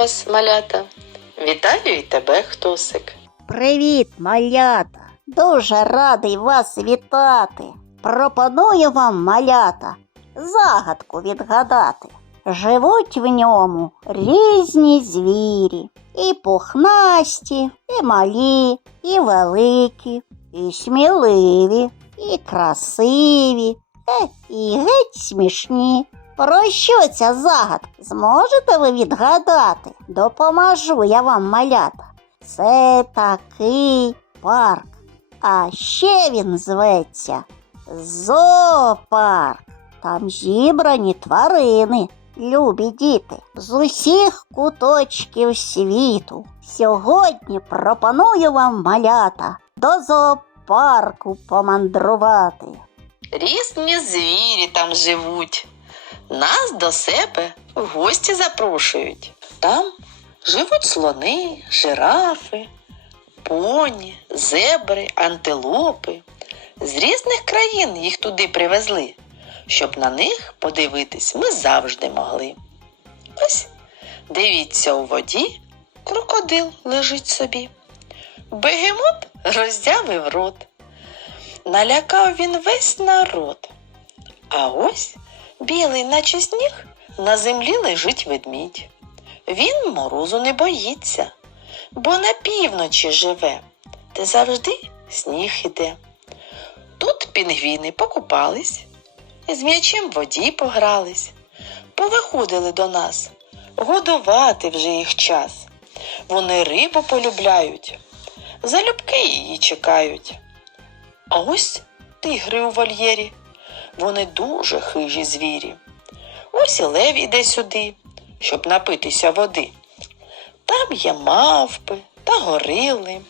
вас, малята. Вітаю і тебе, хтосик. Привіт, малята! Дуже радий вас вітати. Пропоную вам, малята, загадку відгадати. Живуть в ньому різні звірі, і пухнасті, і малі, і великі, і сміливі, і красиві, е, і геть смішні. Про що ця загадка? Зможете ви відгадати? Допоможу я вам, малята. Це такий парк. А ще він зветься зоопарк. Там зібрані тварини, любі діти, з усіх куточків світу. Сьогодні пропоную вам малята до зоопарку помандрувати. Різні звірі там живуть. Нас до себе в гості запрошують. Там живуть слони, жирафи, поні, зебри, антилопи. З різних країн їх туди привезли, щоб на них подивитись ми завжди могли. Ось дивіться у воді, крокодил лежить собі. Бегемот роздявив рот. Налякав він весь народ. А ось білий, наче сніг, на землі лежить ведмідь. Він морозу не боїться, бо на півночі живе, де завжди сніг іде. Тут пінгвіни покупались, з м'ячем в воді погрались, повиходили до нас, годувати вже їх час. Вони рибу полюбляють, залюбки її чекають. А ось тигри у вольєрі. Вони дуже хижі звірі. Ось і лев іде сюди, щоб напитися води. Там є мавпи та горили.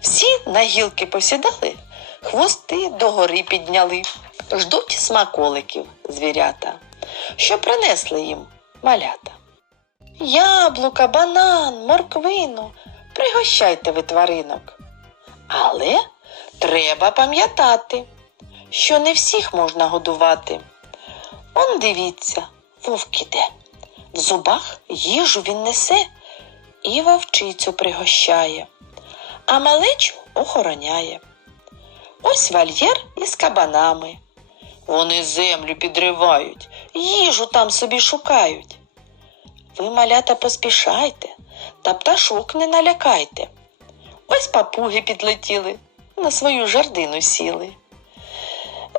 Всі на гілки посідали, хвости догори підняли, ждуть смаколиків звірята, що принесли їм малята. Яблука, банан, морквину, пригощайте ви тваринок. Але треба пам'ятати, що не всіх можна годувати. Он дивіться, вовк іде. В зубах їжу він несе і вовчицю пригощає, а малечу охороняє. Ось вольєр із кабанами. Вони землю підривають, їжу там собі шукають. Ви, малята, поспішайте та пташок не налякайте. Ось папуги підлетіли, на свою жердину сіли.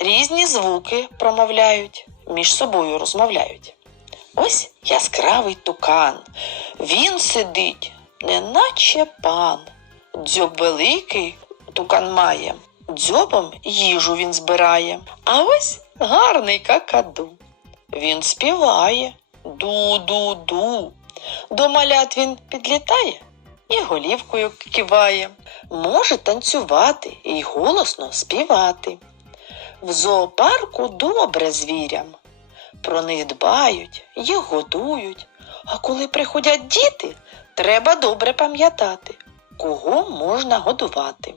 Різні звуки промовляють, між собою розмовляють. Ось яскравий тукан. Він сидить, неначе пан. Дзьоб великий тукан має, дзьобом їжу він збирає. А ось гарний какаду. Він співає ду-ду-ду. До малят він підлітає і голівкою киває. Може танцювати і голосно співати. В зоопарку добре звірям. Про них дбають, їх годують. А коли приходять діти, треба добре пам'ятати, кого можна годувати.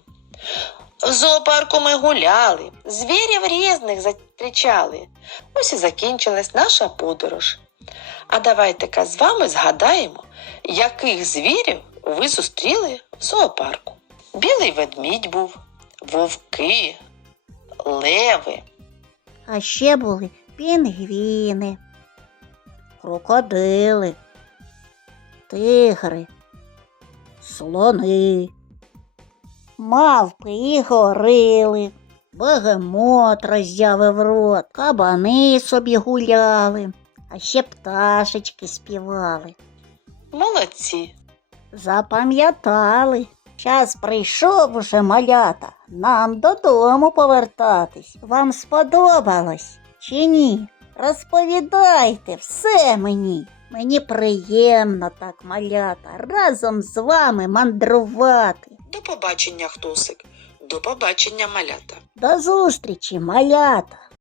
В зоопарку ми гуляли, звірів різних зустрічали. Ось і закінчилась наша подорож. А давайте-ка з вами згадаємо, яких звірів ви зустріли в зоопарку. Білий ведмідь був, вовки, леви, А ще були пінгвіни, крокодили, тигри, слони, мавпи і горили, бегемот роззявив рот, кабани собі гуляли, а ще пташечки співали. молодці. Запам'ятали. Час прийшов уже малята. Нам додому повертатись. Вам сподобалось чи ні? Розповідайте все мені. Мені приємно так, малята, разом з вами мандрувати. До побачення, хтосик. До побачення, малята. До зустрічі, малята!